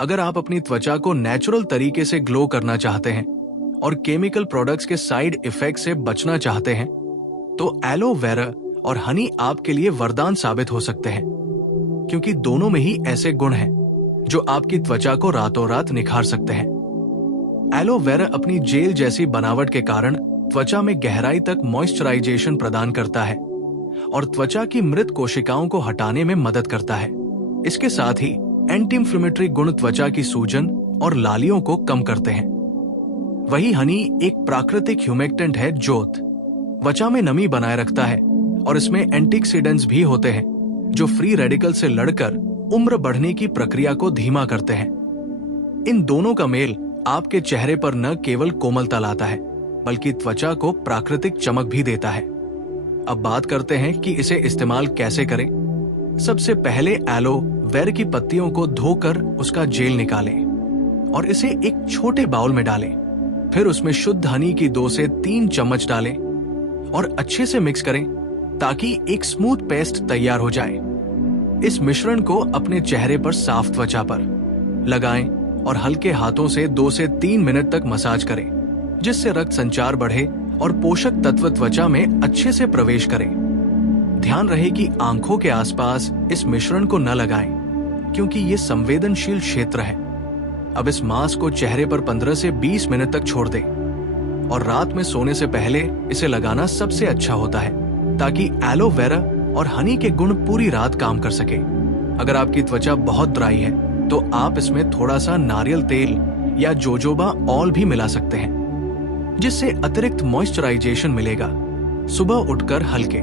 अगर आप अपनी त्वचा को नेचुरल तरीके से ग्लो करना चाहते हैं और केमिकल प्रोडक्ट्स के साइड इफेक्ट से बचना चाहते हैं, तो एलोवेरा और हनी आपके लिए वरदान साबित हो सकते हैं, क्योंकि दोनों में ही ऐसे गुण हैं जो आपकी त्वचा को रातों रात निखार सकते हैं। एलोवेरा अपनी जेल जैसी बनावट के कारण त्वचा में गहराई तक मॉइस्चराइजेशन प्रदान करता है और त्वचा की मृत कोशिकाओं को हटाने में मदद करता है। इसके साथ ही एंटी इंफ्लेमेटरी गुण त्वचा की सूजन और लालियों को कम करते हैं। वही हनी एक प्राकृतिक ह्यूमेक्टेंट है जो त्वचा में नमी बनाए रखता है और इसमें एंटीऑक्सीडेंट्स भी होते हैं जो फ्री रेडिकल से लड़कर उम्र बढ़ने की प्रक्रिया को धीमा करते हैं। इन दोनों का मेल आपके चेहरे पर न केवल कोमलता लाता है बल्कि त्वचा को प्राकृतिक चमक भी देता है। अब बात करते हैं कि इसे इस्तेमाल कैसे करें। सबसे पहले एलोवेरा की पत्तियों को धोकर उसका जेल निकालें और इसे एक छोटे बाउल में डालें। फिर उसमें शुद्ध हनी की 2 से 3 चम्मच डालें और अच्छे से मिक्स करें ताकि एक स्मूथ पेस्ट तैयार हो जाए। इस मिश्रण को अपने चेहरे पर साफ त्वचा पर लगाएं और हल्के हाथों से 2 से 3 मिनट तक मसाज करें, जिससे रक्त संचार बढ़े और पोषक तत्व त्वचा में अच्छे से प्रवेश करें। ध्यान रहे कि आंखों के आसपास इस मिश्रण को न लगाएं, क्योंकि ये संवेदनशील क्षेत्र है। अब इस मास्क को चेहरे पर 15 से 20 मिनट तक छोड़ दें और रात में सोने से पहले इसे लगाना सबसे अच्छा होता है ताकि एलोवेरा और हनी के गुण पूरी रात काम कर सके। अगर आपकी त्वचा बहुत ड्राई है तो आप इसमें थोड़ा सा नारियल तेल या जोजोबा ऑयल भी मिला सकते हैं, जिससे अतिरिक्त मॉइस्चराइजेशन मिलेगा। सुबह उठकर हल्के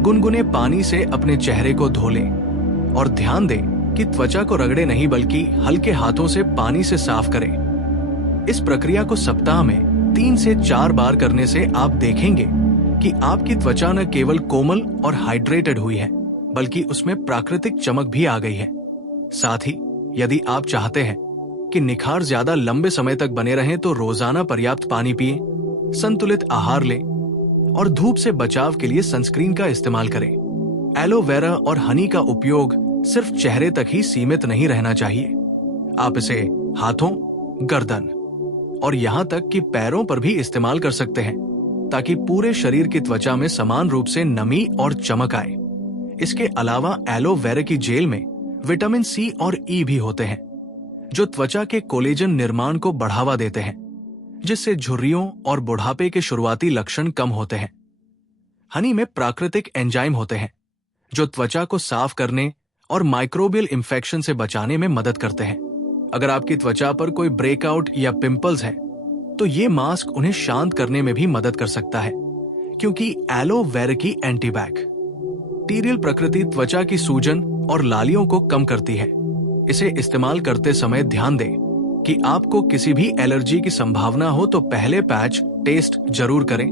गुनगुने पानी से अपने चेहरे को धो लें और ध्यान दें कि त्वचा को रगड़े नहीं बल्कि हल्के हाथों से पानी से साफ करें। इस प्रक्रिया को सप्ताह में 3 से 4 बार करने से आप देखेंगे कि आपकी त्वचा न केवल कोमल और हाइड्रेटेड हुई है बल्कि उसमें प्राकृतिक चमक भी आ गई है। साथ ही यदि आप चाहते हैं कि निखार ज्यादा लंबे समय तक बने रहें तो रोजाना पर्याप्त पानी पिएं, संतुलित आहार लें और धूप से बचाव के लिए सनस्क्रीन का इस्तेमाल करें। एलोवेरा और हनी का उपयोग सिर्फ चेहरे तक ही सीमित नहीं रहना चाहिए। आप इसे हाथों, गर्दन और यहाँ तक कि पैरों पर भी इस्तेमाल कर सकते हैं ताकि पूरे शरीर की त्वचा में समान रूप से नमी और चमक आए। इसके अलावा एलोवेरा की जेल में विटामिन सी और ई भी होते हैं जो त्वचा के कोलेजन निर्माण को बढ़ावा देते हैं, जिससे झुर्रियों और बुढ़ापे के शुरुआती लक्षण कम होते हैं। हनी में प्राकृतिक एंजाइम होते हैं जो त्वचा को साफ करने और माइक्रोबियल इंफेक्शन से बचाने में मदद करते हैं। अगर आपकी त्वचा पर कोई ब्रेकआउट या पिंपल्स है तो ये मास्क उन्हें शांत करने में भी मदद कर सकता है, क्योंकि एलोवेरा की एंटीबैक्टीरियल प्रकृति त्वचा की सूजन और लालियों को कम करती है। इसे इस्तेमाल करते समय ध्यान दें कि आपको किसी भी एलर्जी की संभावना हो तो पहले पैच टेस्ट जरूर करें।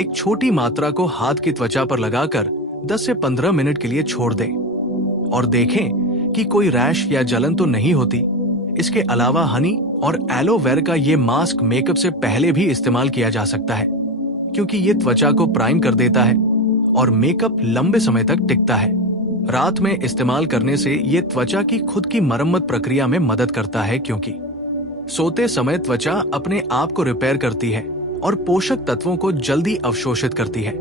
एक छोटी मात्रा को हाथ की त्वचा पर लगाकर 10 से 15 मिनट के लिए छोड़ दें और देखें कि कोई रैश या जलन तो नहीं होती। इसके अलावा हनी और एलोवेरा का ये मास्क मेकअप से पहले भी इस्तेमाल किया जा सकता है, क्योंकि ये त्वचा को प्राइम कर देता है और मेकअप लंबे समय तक टिकता है। रात में इस्तेमाल करने से ये त्वचा की खुद की मरम्मत प्रक्रिया में मदद करता है, क्योंकि सोते समय त्वचा अपने आप को रिपेयर करती है और पोषक तत्वों को जल्दी अवशोषित करती है।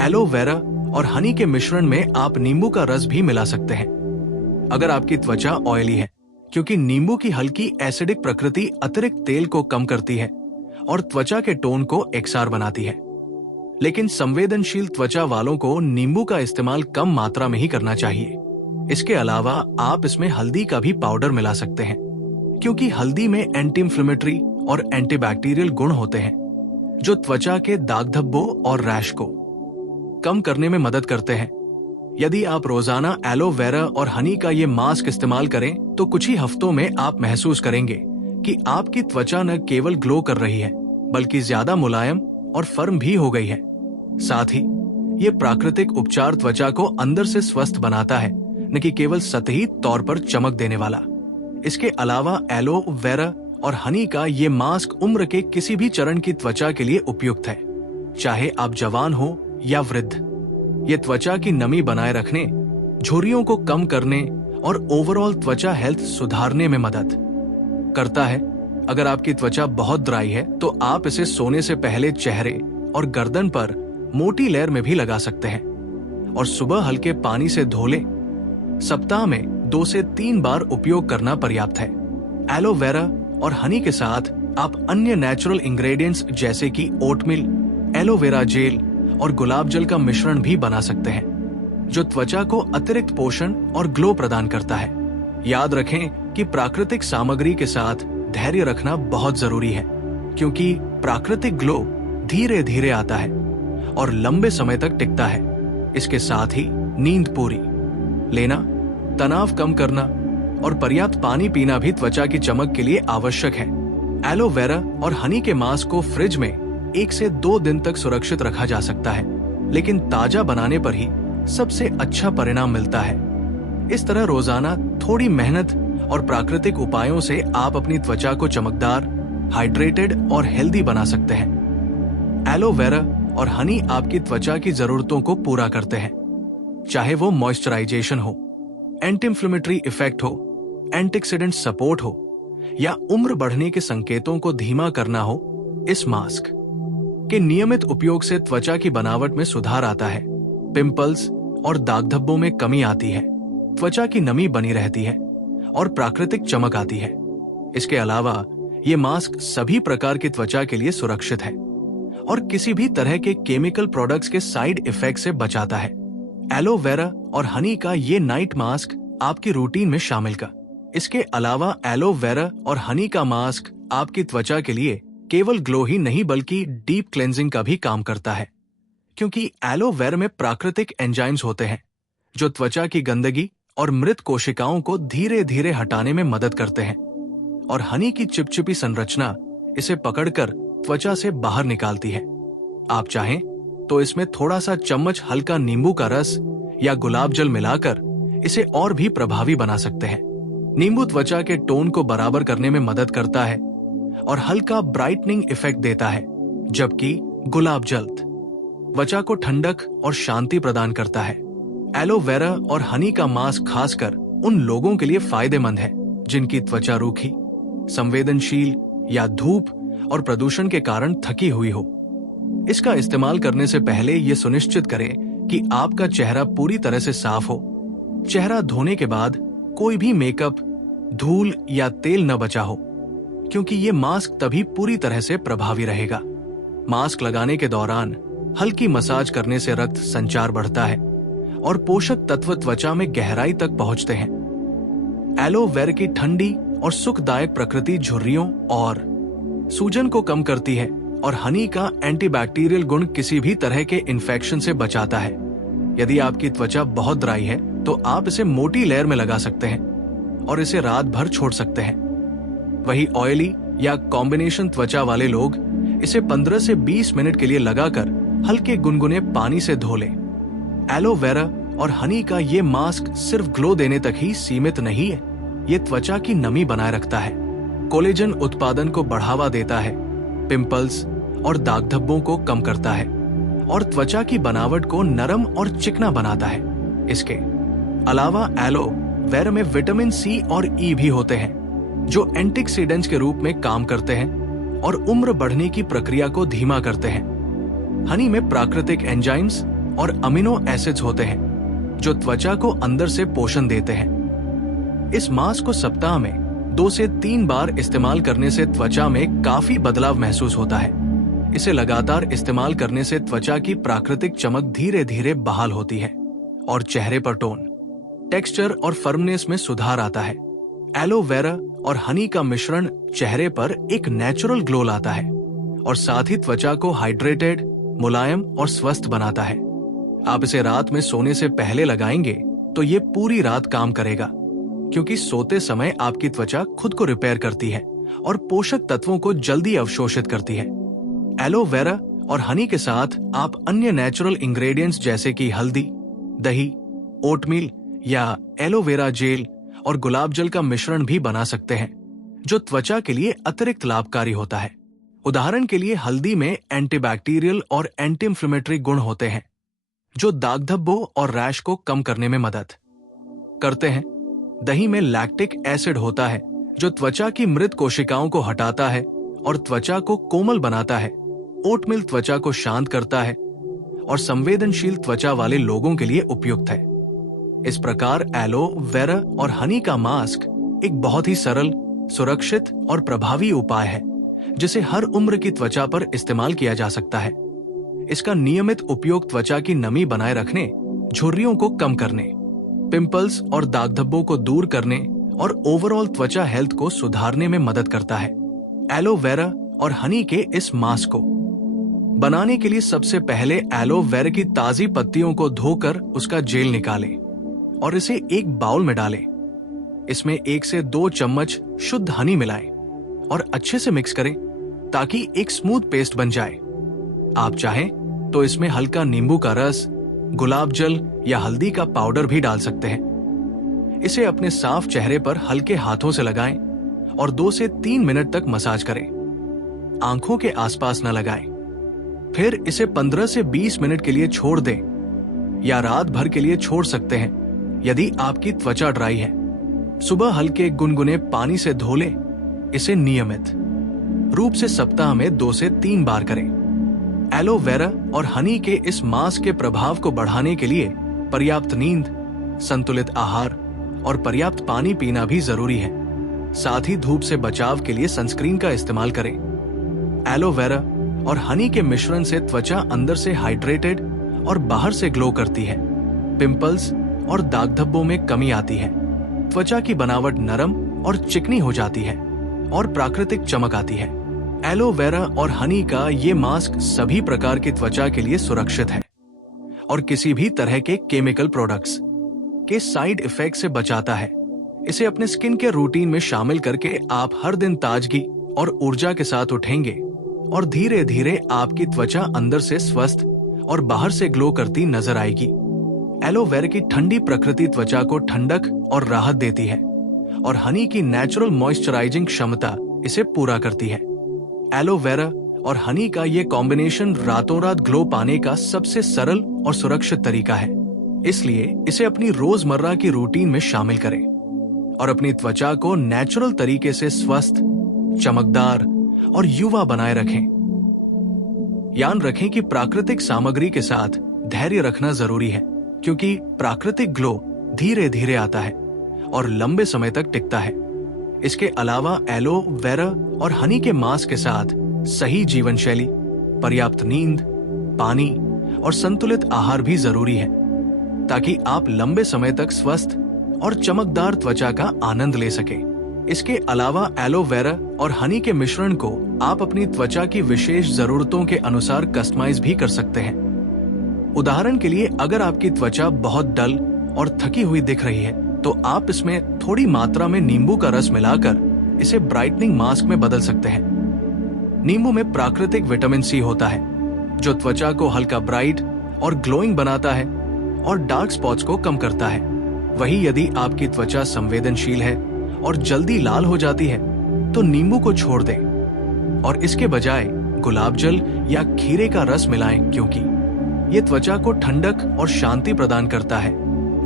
एलोवेरा और हनी के मिश्रण में आप नींबू का रस भी मिला सकते हैं अगर आपकी त्वचा ऑयली है, क्योंकि नींबू की हल्की एसिडिक प्रकृति अतिरिक्त तेल को कम करती है और त्वचा के टोन को एकसार बनाती है। लेकिन संवेदनशील त्वचा वालों को नींबू का इस्तेमाल कम मात्रा में ही करना चाहिए। इसके अलावा आप इसमें हल्दी का भी पाउडर मिला सकते हैं, क्योंकि हल्दी में एंटी इंफ्लेमेटरी और एंटीबैक्टीरियल गुण होते हैं जो त्वचा के दाग धब्बों और रैश को कम करने में मदद करते हैं। यदि आप रोजाना एलोवेरा और हनी का ये मास्क इस्तेमाल करें तो कुछ ही हफ्तों में आप महसूस करेंगे कि आपकी त्वचा न केवल ग्लो कर रही है बल्कि ज्यादा मुलायम और फर्म भी हो गई है। साथ ही ये प्राकृतिक उपचार त्वचा को अंदर से स्वस्थ बनाता है, न कि केवल सतही तौर पर चमक देने वाला। इसके अलावा एलोवेरा और हनी का ये मास्क उम्र के किसी भी चरण की त्वचा के लिए उपयुक्त है, चाहे आप जवान हो या वृद्ध। ये त्वचा की नमी बनाए रखने, झुर्रियों को कम करने और ओवरऑल त्वचा हेल्थ सुधारने में मदद करता है। अगर आपकी त्वचा बहुत ड्राई है तो आप इसे सोने से पहले चेहरे और गर्दन पर मोटी लेयर में भी लगा सकते हैं और सुबह हल्के पानी से धो लें। सप्ताह में 2 से 3 बार उपयोग करना पर्याप्त है। एलोवेरा और हनी के साथ आप अन्य नेचुरल इंग्रेडिएंट्स जैसे कि ओटमील, एलोवेरा जेल और गुलाब जल का मिश्रण भी बना सकते हैं, जो त्वचा को अतिरिक्त पोषण और ग्लो प्रदान करता है। याद रखें कि प्राकृतिक सामग्री के साथ धैर्य रखना बहुत जरूरी है, क्योंकि प्राकृतिक ग्लो धीरे धीरे आता है और लंबे समय तक टिकता है। इसके साथ ही नींद पूरी लेना, तनाव कम करना और पर्याप्त पानी पीना भी त्वचा की चमक के लिए आवश्यक है। एलोवेरा और हनी के मास्क को फ्रिज में 1 से 2 दिन तक सुरक्षित रखा जा सकता है, लेकिन ताजा बनाने पर ही सबसे अच्छा परिणाम मिलता है। इस तरह रोजाना थोड़ी मेहनत और प्राकृतिक उपायों से आप अपनी त्वचा को चमकदार, हाइड्रेटेड और हेल्दी बना सकते हैं। एलोवेरा और हनी आपकी त्वचा की जरूरतों को पूरा करते हैं, चाहे वो मॉइस्चराइजेशन हो, एंटी इंफ्लेमेटरी इफेक्ट हो, एंटीऑक्सीडेंट सपोर्ट हो या उम्र बढ़ने के संकेतों को धीमा करना हो। इस मास्क के नियमित उपयोग से त्वचा की बनावट में सुधार आता है, पिंपल्स और दाग धब्बों में कमी आती है, त्वचा की नमी बनी रहती है और प्राकृतिक चमक आती है। इसके अलावा ये मास्क सभी प्रकार की त्वचा के लिए सुरक्षित है और किसी भी तरह के केमिकल प्रोडक्ट्स के साइड इफेक्ट से बचाता है। एलोवेरा और हनी का ये नाइट मास्क आपकी रूटीन में शामिल का। इसके अलावा एलोवेरा और हनी का मास्क आपकी त्वचा के लिए केवल ग्लो ही नहीं बल्कि डीप क्लेंजिंग का भी काम करता है, क्योंकि एलोवेरा में प्राकृतिक एंजाइम्स होते हैं जो त्वचा की गंदगी और मृत कोशिकाओं को धीरे धीरे हटाने में मदद करते हैं, और हनी की चिपचिपी संरचना इसे पकड़कर त्वचा से बाहर निकालती है। आप चाहें तो इसमें थोड़ा सा चम्मच हल्का नींबू का रस या गुलाब जल मिलाकर इसे और भी प्रभावी बना सकते हैं। नींबू त्वचा के टोन को बराबर करने में मदद करता है और हल्का ब्राइटनिंग इफेक्ट देता है, जबकि गुलाब जल त्वचा को ठंडक और शांति प्रदान करता है। एलोवेरा और हनी का मास्क खासकर उन लोगों के लिए फायदेमंद है जिनकी त्वचा रूखी, संवेदनशील या धूप और प्रदूषण के कारण थकी हुई हो। इसका इस्तेमाल करने से पहले ये सुनिश्चित करें कि आपका चेहरा पूरी तरह से साफ हो। चेहरा धोने के बाद कोई भी मेकअप, धूल या तेल न बचा हो, क्योंकि ये मास्क तभी पूरी तरह से प्रभावी रहेगा। मास्क लगाने के दौरान हल्की मसाज करने से रक्त संचार बढ़ता है और पोषक तत्व त्वचा में गहराई तक पहुंचते हैं। एलोवेरा की ठंडी और सुखदायक प्रकृति झुर्रियों और सूजन को कम करती है और हनी का एंटीबैक्टीरियल गुण किसी भी तरह के इन्फेक्शन से बचाता है। यदि आपकी त्वचा बहुत ड्राई है तो आप इसे मोटी लेयर में लगा सकते हैं और इसे रात भर छोड़ सकते हैं। वही ऑयली या कॉम्बिनेशन त्वचा वाले लोग इसे 15 से 20 मिनट के लिए लगाकर हल्के गुनगुने पानी से धो लें। एलोवेरा और हनी का ये मास्क सिर्फ ग्लो देने तक ही सीमित नहीं है, ये त्वचा की नमी बनाए रखता है, कोलेजन उत्पादन को बढ़ावा देता है, पिंपल्स और दाग धब्बों को कम करता है और त्वचा की बनावट को नरम और चिकना बनाता है। इसके अलावा एलोवेरा में विटामिन सी और ई भी होते हैं जो एंटीऑक्सीडेंट्स के रूप में काम करते हैं और उम्र बढ़ने की प्रक्रिया को धीमा करते हैं। हनी में प्राकृतिक एंजाइम्स और अमीनो एसिड्स होते हैं जो त्वचा को अंदर से पोषण देते हैं। इस मास्क को सप्ताह में 2 से 3 बार इस्तेमाल करने से त्वचा में काफी बदलाव महसूस होता है। इसे लगातार इस्तेमाल करने से त्वचा की प्राकृतिक चमक धीरे धीरे बहाल होती है और चेहरे पर टोन, टेक्सचर और फर्मनेस में सुधार आता है। एलोवेरा और हनी का मिश्रण चेहरे पर एक नेचुरल ग्लो लाता है और साथ ही त्वचा को हाइड्रेटेड, मुलायम और स्वस्थ बनाता है। आप इसे रात में सोने से पहले लगाएंगे तो ये पूरी रात काम करेगा, क्योंकि सोते समय आपकी त्वचा खुद को रिपेयर करती है और पोषक तत्वों को जल्दी अवशोषित करती है। एलोवेरा और हनी के साथ आप अन्य नेचुरल इंग्रेडिएंट्स जैसे कि हल्दी, दही, ओटमील या एलोवेरा जेल और गुलाब जल का मिश्रण भी बना सकते हैं, जो त्वचा के लिए अतिरिक्त लाभकारी होता है। उदाहरण के लिए हल्दी में एंटीबैक्टीरियल और एंटी इंफ्लेमेटरी गुण होते हैं जो दाग धब्बों और रैश को कम करने में मदद करते हैं। दही में लैक्टिक एसिड होता है जो त्वचा की मृत कोशिकाओं को हटाता है और त्वचा को कोमल बनाता है। ओटमील त्वचा को शांत करता है और संवेदनशील त्वचा वाले लोगों के लिए उपयुक्त है। इस प्रकार एलो वेरा और हनी का मास्क एक बहुत ही सरल, सुरक्षित और प्रभावी उपाय है जिसे हर उम्र की त्वचा पर इस्तेमाल किया जा सकता है। इसका नियमित उपयोग त्वचा की नमी बनाए रखने, झुर्रियों को कम करने, पिंपल्स और दाग धब्बों को दूर करने और ओवरऑल त्वचा हेल्थ को सुधारने में मदद करता है। एलो वेरा और हनी के इस मास्क को बनाने के लिए सबसे पहले एलो वेरा की ताजी पत्तियों को धोकर उसका जेल निकालें और इसे एक बाउल में डालें। इसमें 1 से 2 चम्मच शुद्ध हनी मिलाएं और अच्छे से मिक्स करें ताकि एक स्मूथ पेस्ट बन जाए। आप चाहें तो इसमें हल्का नींबू का रस, गुलाब जल या हल्दी का पाउडर भी डाल सकते हैं। इसे अपने साफ चेहरे पर हल्के हाथों से लगाएं और 2 से 3 मिनट तक मसाज करें। आंखों के आसपास न लगाएं। फिर इसे 15 से 20 मिनट के लिए छोड़ दें या रात भर के लिए छोड़ सकते हैं यदि आपकी त्वचा ड्राई है। सुबह हल्के गुनगुने पानी से धो लें। इसे नियमित रूप से सप्ताह में 2 से 3 बार करें। एलो वेरा और हनी के इस मास्क के प्रभाव को बढ़ाने के लिए पर्याप्त नींद, संतुलित आहार और पर्याप्त पानी पीना भी जरूरी है। साथ ही धूप से बचाव के लिए सनस्क्रीन का इस्तेमाल करें। एलो वेरा और हनी के मिश्रण से त्वचा अंदर से हाइड्रेटेड और बाहर से ग्लो करती है। पिंपल्स और दाग धब्बों में कमी आती है। त्वचा की बनावट नरम और चिकनी हो जाती है और प्राकृतिक चमक आती है। एलो वेरा और हनी का ये मास्क सभी प्रकार की त्वचा के लिए सुरक्षित है और किसी भी तरह के केमिकल प्रोडक्ट्स के साइड इफेक्ट से बचाता है। इसे अपने स्किन के रूटीन में शामिल करके आप हर दिन ताजगी और ऊर्जा के साथ उठेंगे और धीरे धीरे आपकी त्वचा अंदर से स्वस्थ और बाहर से ग्लो करती नजर आएगी। एलो वेरा की ठंडी प्रकृति त्वचा को ठंडक और राहत देती है और हनी की नेचुरल मॉइस्चराइजिंग क्षमता इसे पूरा करती है। एलो वेरा और हनी का ये कॉम्बिनेशन रातों रात ग्लो पाने का सबसे सरल और सुरक्षित तरीका है। इसलिए इसे अपनी रोजमर्रा की रूटीन में शामिल करें और अपनी त्वचा को नेचुरल तरीके से स्वस्थ, चमकदार और युवा बनाए रखें। याद रखें कि प्राकृतिक सामग्री के साथ धैर्य रखना जरूरी है क्योंकि प्राकृतिक ग्लो धीरे धीरे आता है और लंबे समय तक टिकता है। इसके अलावा एलो वेरा और हनी के मास्क के साथ सही जीवन शैली, पर्याप्त नींद, पानी और संतुलित आहार भी जरूरी है ताकि आप लंबे समय तक स्वस्थ और चमकदार त्वचा का आनंद ले सके। इसके अलावा एलो वेरा और हनी के मिश्रण को आप अपनी त्वचा की विशेष जरूरतों के अनुसार कस्टमाइज भी कर सकते हैं। उदाहरण के लिए अगर आपकी त्वचा बहुत डल और थकी हुई दिख रही है तो आप इसमें थोड़ी मात्रा में नींबू का रस मिलाकर इसे ब्राइटनिंग मास्क में बदल सकते हैं। नींबू में प्राकृतिक विटामिन सी होता है जो त्वचा को हल्का ब्राइट और ग्लोइंग बनाता है और डार्क स्पॉट्स को कम करता है। वहीं यदि आपकी त्वचा संवेदनशील है और जल्दी लाल हो जाती है तो नींबू को छोड़ दें और इसके बजाय गुलाब जल या खीरे का रस मिलाएं क्योंकि ये त्वचा को ठंडक और शांति प्रदान करता है।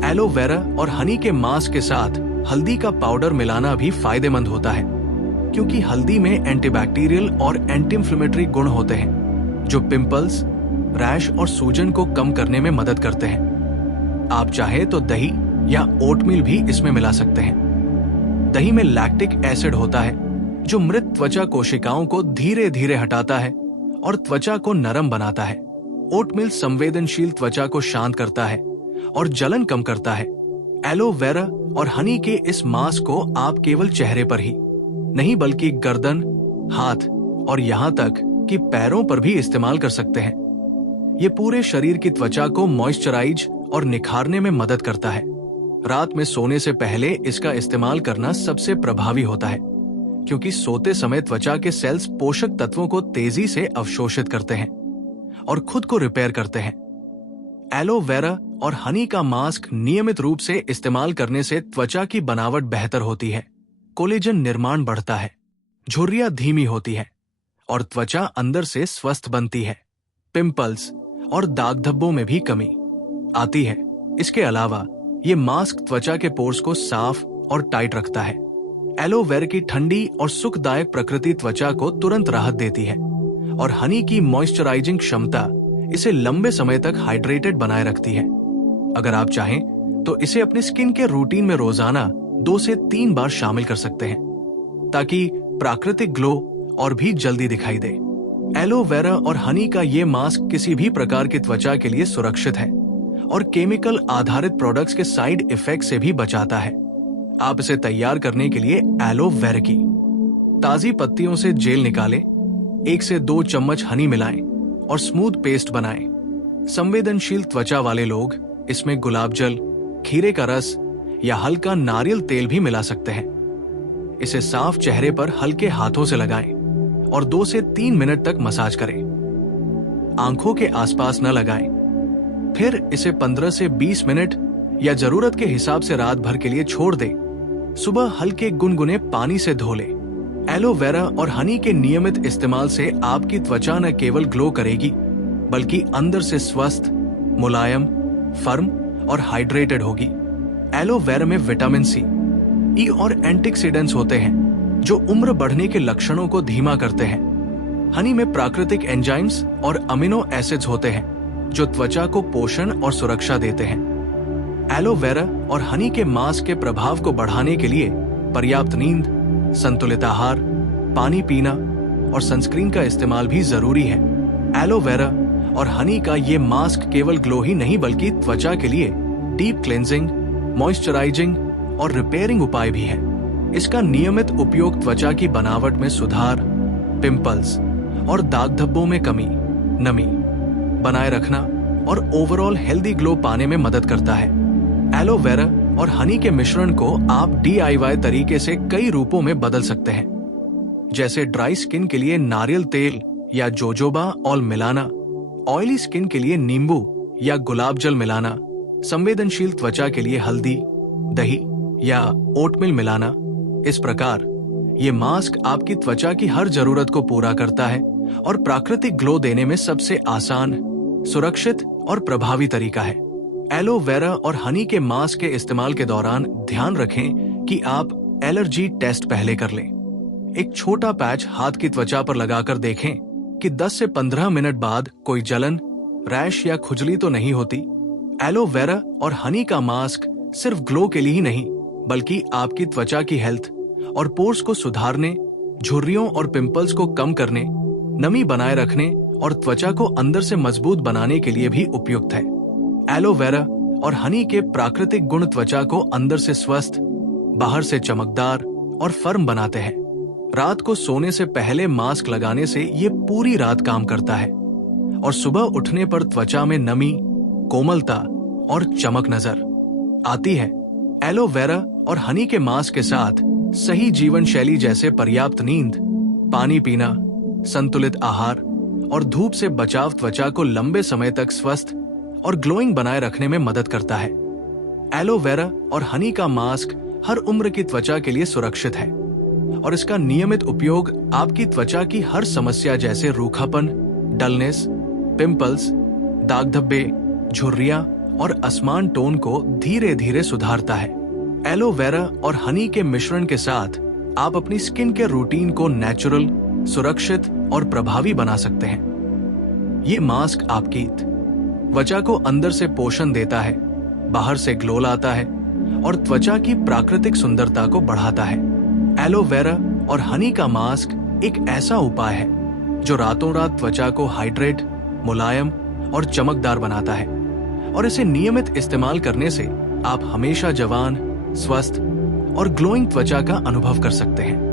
एलो वेरा और हनी के मास्क के साथ हल्दी का पाउडर मिलाना भी फायदेमंद होता है क्योंकि हल्दी में एंटीबैक्टीरियल और एंटी इंफ्लेमेटरी गुण होते हैं जो पिंपल्स, रैश और सूजन को कम करने में मदद करते हैं। आप चाहे तो दही या ओटमील भी इसमें मिला सकते हैं। दही में लैक्टिक एसिड होता है जो मृत त्वचा कोशिकाओं को धीरे धीरे हटाता है और त्वचा को नरम बनाता है। ओटमील संवेदनशील त्वचा को शांत करता है और जलन कम करता है। एलो वेरा और हनी के इस मास्क को आप केवल चेहरे पर ही नहीं बल्कि गर्दन, हाथ और यहाँ तक कि पैरों पर भी इस्तेमाल कर सकते हैं। ये पूरे शरीर की त्वचा को मॉइस्चराइज और निखारने में मदद करता है। रात में सोने से पहले इसका इस्तेमाल करना सबसे प्रभावी होता है क्योंकि सोते समय त्वचा के सेल्स पोषक तत्वों को तेजी से अवशोषित करते हैं और खुद को रिपेयर करते हैं। एलो वेरा और हनी का मास्क नियमित रूप से इस्तेमाल करने से त्वचा की बनावट बेहतर होती है, कोलेजन निर्माण बढ़ता है, झुर्रियां धीमी होती है और त्वचा अंदर से स्वस्थ बनती है। पिंपल्स और दाग धब्बों में भी कमी आती है। इसके अलावा ये मास्क त्वचा के पोर्स को साफ और टाइट रखता है। एलोवेरा की ठंडी और सुखदायक प्रकृति त्वचा को तुरंत राहत देती है और हनी की मॉइस्चराइजिंग क्षमता इसे लंबे समय तक हाइड्रेटेड बनाए रखती है। अगर आप चाहें तो इसे अपने स्किन के रूटीन में रोजाना 2 से 3 बार शामिल कर सकते हैं ताकि प्राकृतिक ग्लो और भी जल्दी दिखाई दे। एलोवेरा और हनी का ये मास्क किसी भी प्रकार की त्वचा के लिए सुरक्षित है और केमिकल आधारित प्रोडक्ट्स के साइड इफेक्ट से भी बचाता है। आप इसे तैयार करने के लिए एलोवेरा की ताजी पत्तियों से जेल निकालें, 1 से 2 चम्मच हनी मिलाएं और स्मूथ पेस्ट बनाएं। संवेदनशील त्वचा वाले लोग इसमें गुलाब जल, खीरे का रस या हल्का नारियल तेल भी मिला सकते हैं। इसे साफ चेहरे पर हल्के हाथों से लगाएं और 2 से 3 मिनट तक मसाज करें। आंखों के आसपास न लगाएं। फिर इसे 15 से 20 मिनट या जरूरत के हिसाब से रात भर के लिए छोड़ दें। सुबह हल्के गुनगुने पानी से धो लें। एलोवेरा और हनी के नियमित इस्तेमाल से आपकी त्वचा न केवल ग्लो करेगी बल्कि अंदर से स्वस्थ, मुलायम, फर्म और हाइड्रेटेड होगी। एलोवेरा में विटामिन सी, ई और एंटीऑक्सीडेंट्स होते हैं जो उम्र बढ़ने के लक्षणों को धीमा करते हैं। हनी में प्राकृतिक एंजाइम्स और अमीनो एसिड्स होते हैं जो त्वचा को पोषण और सुरक्षा देते हैं। एलोवेरा और हनी के मास्क के प्रभाव को बढ़ाने के लिए पर्याप्त नींद, संतुलित आहार, पानी पीना और सनस्क्रीन का इस्तेमाल भी जरूरी है। एलोवेरा और हनी का ये मास्क केवल ग्लो ही नहीं बल्कि त्वचा के लिए डीप क्लेंजिंग, मॉइस्चराइजिंग और रिपेयरिंग उपाय भी है। इसका नियमित उपयोग त्वचा की बनावट में सुधार, पिंपल्स और दाग धब्बों में कमी, नमी बनाए रखना और ओवरऑल हेल्दी ग्लो पाने में मदद करता है। एलोवेरा और हनी के मिश्रण को आप DIY तरीके से कई रूपों में बदल सकते हैं, जैसे ड्राई स्किन के लिए नारियल तेल या जोजोबा ऑयल मिलाना, ऑयली स्किन के लिए नींबू या गुलाब जल मिलाना, संवेदनशील त्वचा के लिए हल्दी, दही या ओटमील मिलाना। इस प्रकार ये मास्क आपकी त्वचा की हर जरूरत को पूरा करता है और प्राकृतिक ग्लो देने में सबसे आसान, सुरक्षित और प्रभावी तरीका है। एलोवेरा और हनी के मास्क के इस्तेमाल के दौरान ध्यान रखें कि आप एलर्जी टेस्ट पहले कर लें। एक छोटा पैच हाथ की त्वचा पर लगाकर देखें कि 10 से 15 मिनट बाद कोई जलन, रैश या खुजली तो नहीं होती। एलोवेरा और हनी का मास्क सिर्फ ग्लो के लिए ही नहीं बल्कि आपकी त्वचा की हेल्थ और पोर्स को सुधारने, झुर्रियों और पिंपल्स को कम करने, नमी बनाए रखने और त्वचा को अंदर से मजबूत बनाने के लिए भी उपयुक्त है। एलोवेरा और हनी के प्राकृतिक गुण त्वचा को अंदर से स्वस्थ, बाहर से चमकदार और फर्म बनाते हैं। रात को सोने से पहले मास्क लगाने से ये पूरी रात काम करता है और सुबह उठने पर त्वचा में नमी, कोमलता और चमक नजर आती है। एलोवेरा और हनी के मास्क के साथ सही जीवन शैली जैसे पर्याप्त नींद, पानी पीना, संतुलित आहार और धूप से बचाव त्वचा को लंबे समय तक स्वस्थ और ग्लोइंग बनाए रखने में मदद करता है। एलोवेरा और हनी का मास्क हर उम्र की त्वचा के लिए सुरक्षित है और इसका नियमित उपयोग आपकी त्वचा की हर समस्या जैसे रूखापन, डलनेस, पिंपल्स, दाग धब्बे, झुर्रियां और असमान टोन को धीरे धीरे सुधारता है। एलोवेरा और हनी के मिश्रण के साथ आप अपनी स्किन के रूटीन को नेचुरल, सुरक्षित और प्रभावी बना सकते हैं। ये मास्क आपकी त्वचा को अंदर से पोषण देता है, बाहर से ग्लो लाता है और त्वचा की प्राकृतिक सुंदरता को बढ़ाता है। एलोवेरा और हनी का मास्क एक ऐसा उपाय है जो रातों रात त्वचा को हाइड्रेट, मुलायम और चमकदार बनाता है और इसे नियमित इस्तेमाल करने से आप हमेशा जवान, स्वस्थ और ग्लोइंग त्वचा का अनुभव कर सकते हैं।